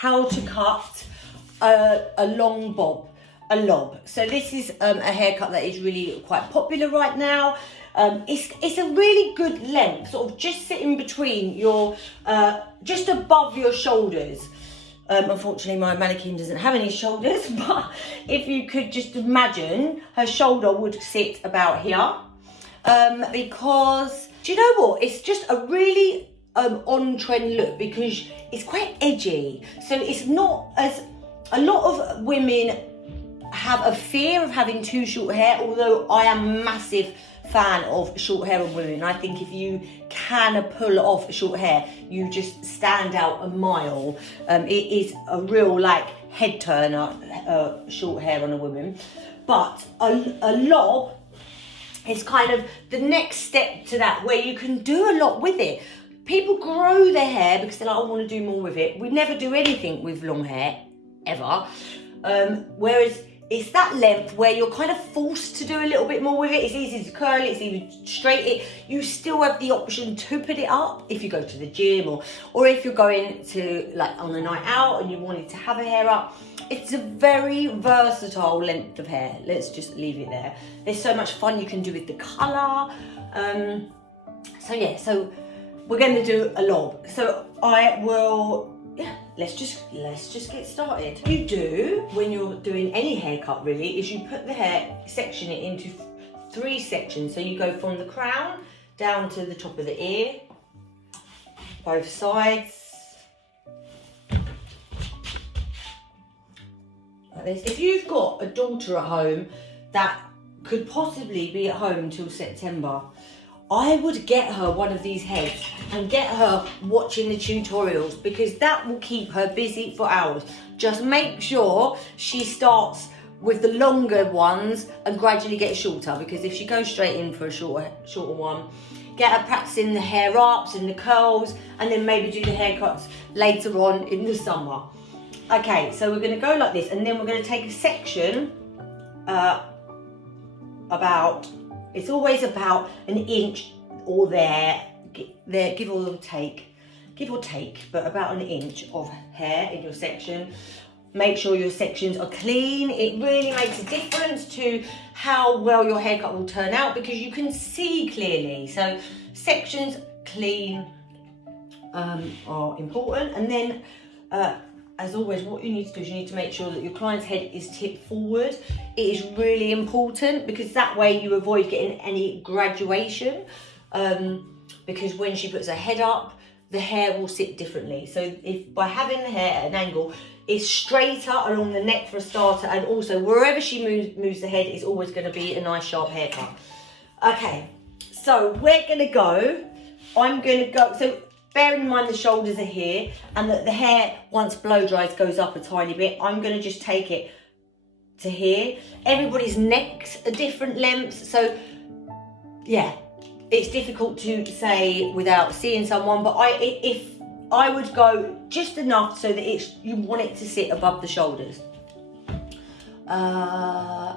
how to cut a long bob, a lob. So this is a haircut that is really quite popular right now. It's a really good length, sort of just sitting between your, just above your shoulders. Unfortunately, my mannequin doesn't have any shoulders, but if you could just imagine, her shoulder would sit about here. Because, do you know what? It's just a really on-trend look because it's quite edgy. So it's not as, a lot of women have a fear of having too short hair, although I am a massive fan of short hair on women. I think if you can pull off short hair, you just stand out a mile. It is a real like head turner, short hair on a woman. But a lob is kind of the next step to that, where you can do a lot with it. People grow their hair because they're like, I want to do more with it. We never do anything with long hair, ever. Whereas it's that length where you're kind of forced to do a little bit more with it. It's easy to curl it, it's easy to straight it. You still have the option to put it up if you go to the gym or if you're going to like on a night out and you wanted to have a hair up. It's a very versatile length of hair. Let's just leave it there. There's so much fun you can do with the colour. So we're going to do a lob. So I will, let's just get started. What you do when you're doing any haircut really is you put the hair, section it into 3 sections. So you go from the crown down to the top of the ear, both sides. Like this. If you've got a daughter at home that could possibly be at home till September, I would get her one of these heads and get her watching the tutorials because that will keep her busy for hours. Just make sure she starts with the longer ones and gradually get shorter, because if she goes straight in for a shorter one, get her practicing the hair ups and the curls and then maybe do the haircuts later on in the summer. Okay, so we're going to go like this and then we're going to take a section about, it's always about an inch or there, give or take, but about an inch of hair in your section. Make sure your sections are clean. It really makes a difference to how well your haircut will turn out because you can see clearly. So sections clean are important. And then as always, what you need to do is you need to make sure that your client's head is tipped forward. It is really important because that way you avoid getting any graduation. Because when she puts her head up, the hair will sit differently. So if by having the hair at an angle, it's straighter along the neck for a starter, and also wherever she moves the head is always going to be a nice sharp haircut. Okay, so we're going to go. I'm going to go. So bearing in mind the shoulders are here and that the hair, once blow dries, goes up a tiny bit, I'm going to just take it to here. Everybody's necks are different lengths, so yeah, it's difficult to say without seeing someone, but if I would go just enough so that you want it to sit above the shoulders. Yeah,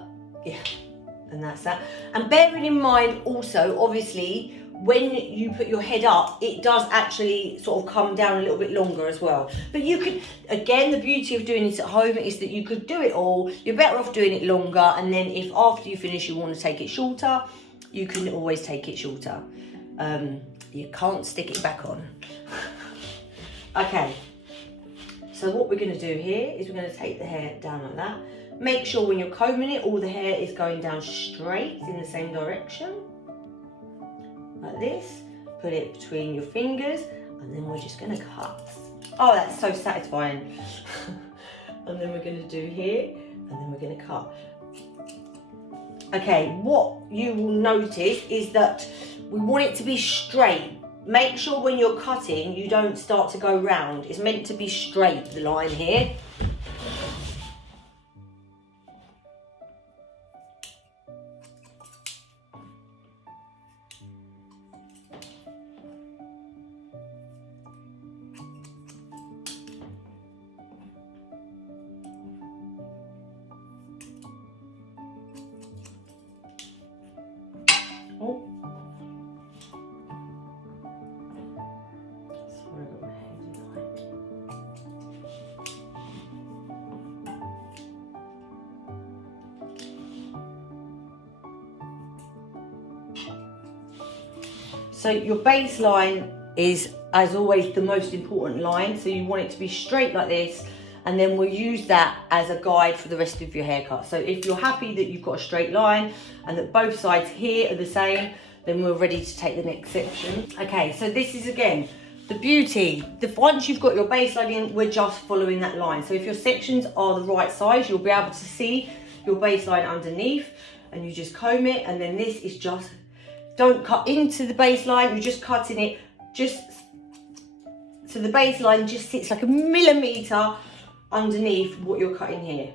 and that's that. And bearing in mind also, obviously, when you put your head up, it does actually sort of come down a little bit longer as well. But you could, again, the beauty of doing this at home is that you could do it all. You're better off doing it longer, and then if after you finish you want to take it shorter, you can always take it shorter. You can't stick it back on. Okay, so what we're going to do here is we're going to take the hair down like that. Make sure when you're combing it, all the hair is going down straight in the same direction. Like this. Put it between your fingers, and then we're just going to cut. Oh, that's so satisfying. And then we're going to do here, and then we're going to cut. Okay, what you will notice is that we want it to be straight. Make sure when you're cutting, you don't start to go round. It's meant to be straight, the line here. Oh. Sorry, I got my head in the way. So your baseline is, as always, the most important line. So you want it to be straight like this, and then we'll use that as a guide for the rest of your haircut. So if you're happy that you've got a straight line and that both sides here are the same, then we're ready to take the next section. Okay, so this is, again, the beauty. Once you've got your baseline in, we're just following that line. So if your sections are the right size, you'll be able to see your baseline underneath, and you just comb it, and then this is just, don't cut into the baseline, you're just cutting it just so the baseline just sits like a millimetre underneath what you're cutting here.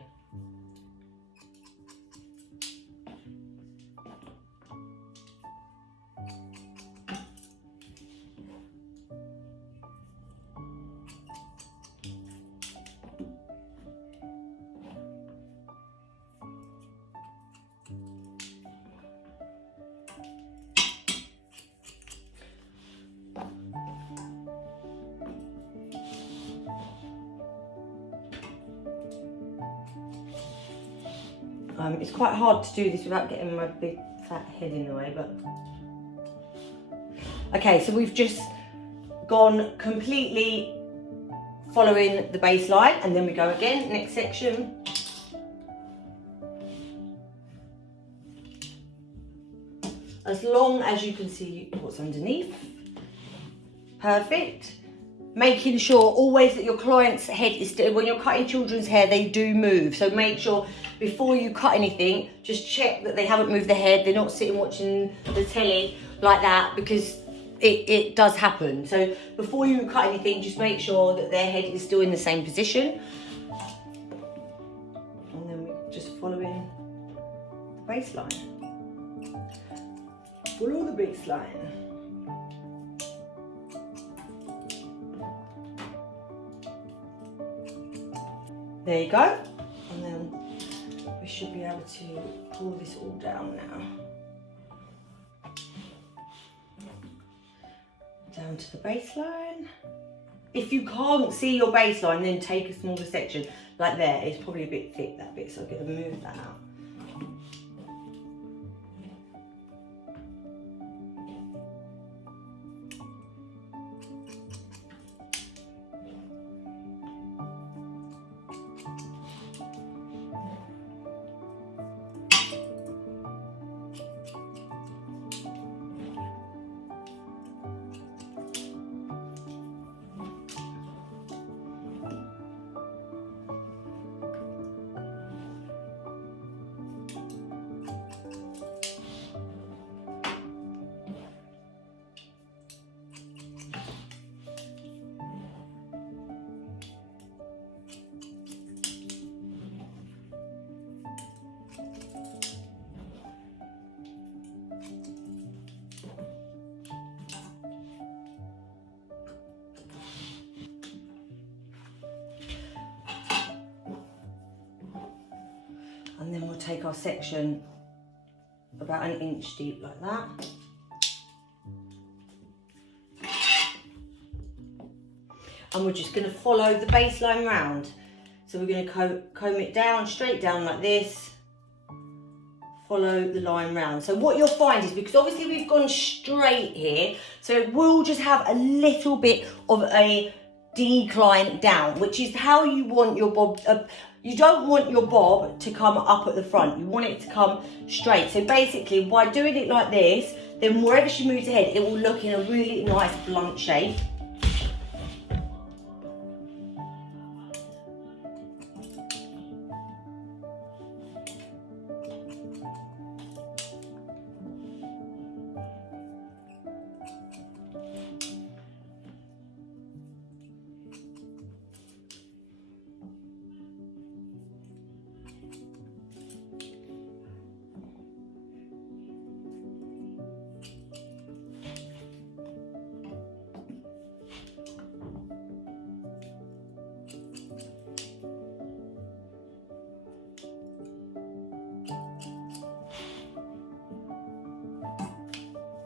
It's quite hard to do this without getting my big fat head in the way, but... Okay, so we've just gone completely following the baseline, and then we go again, next section. As long as you can see what's underneath. Perfect. Making sure always that your client's head is still, when you're cutting children's hair, they do move. So make sure before you cut anything, just check that they haven't moved their head, they're not sitting watching the telly like that, because it does happen. So before you cut anything, just make sure that their head is still in the same position. And then we're just following the baseline. Follow the baseline. There you go, and then we should be able to pull this all down now. Down to the baseline. If you can't see your baseline, then take a smaller section. Like there, it's probably a bit thick, that bit, so I'm going to move that out. And then we'll take our section about 1 inch deep like that. And we're just going to follow the baseline round. So we're going to comb it down, straight down like this. Follow the line round. So what you'll find is, because obviously we've gone straight here, so it will just have a little bit of a decline down, which is how you want your bob. You don't want your bob to come up at the front. You want it to come straight. So basically, by doing it like this, then wherever she moves her head, it will look in a really nice blunt shape.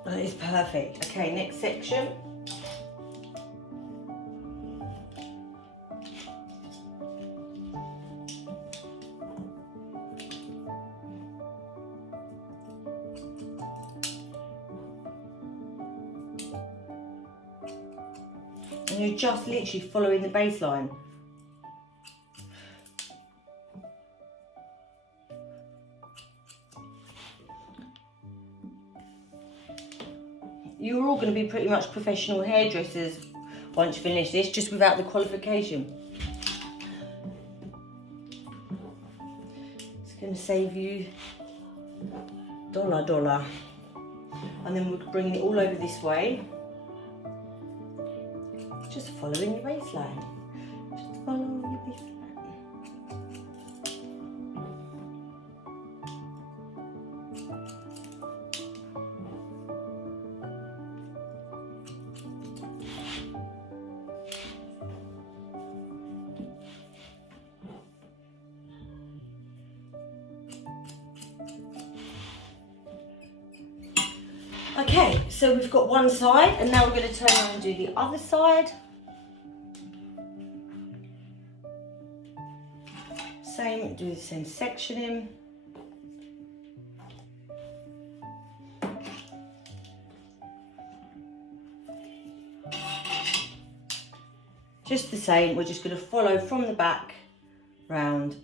That is perfect. Okay, next section. And you're just literally following the baseline. You're all going to be pretty much professional hairdressers once you finish this, just without the qualification. It's going to save you $1. And then we're bringing it all over this way. Just following your waistline. Just follow your waistline. Okay, so we've got one side, and now we're going to turn around and do the other side. Same, do the same sectioning. Just the same, we're just going to follow from the back round.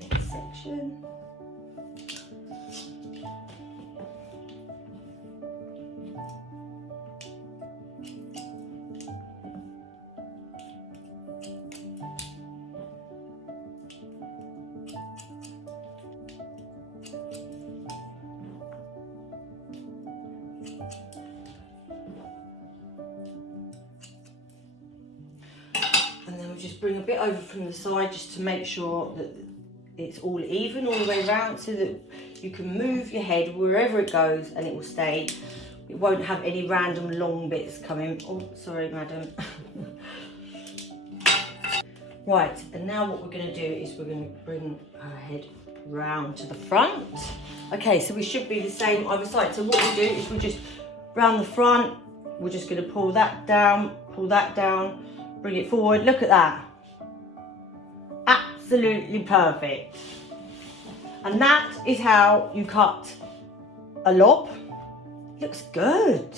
Next section. Just bring a bit over from the side just to make sure that it's all even all the way around, so that you can move your head wherever it goes and it will stay. It won't have any random long bits coming. Oh, sorry, madam. Right, and now what we're going to do is we're going to bring our head round to the front. Okay, so we should be the same either side. So what we do is we just round the front. We're just going to pull that down, bring it forward. Look at that. Absolutely perfect. And that is how you cut a lob. Looks good.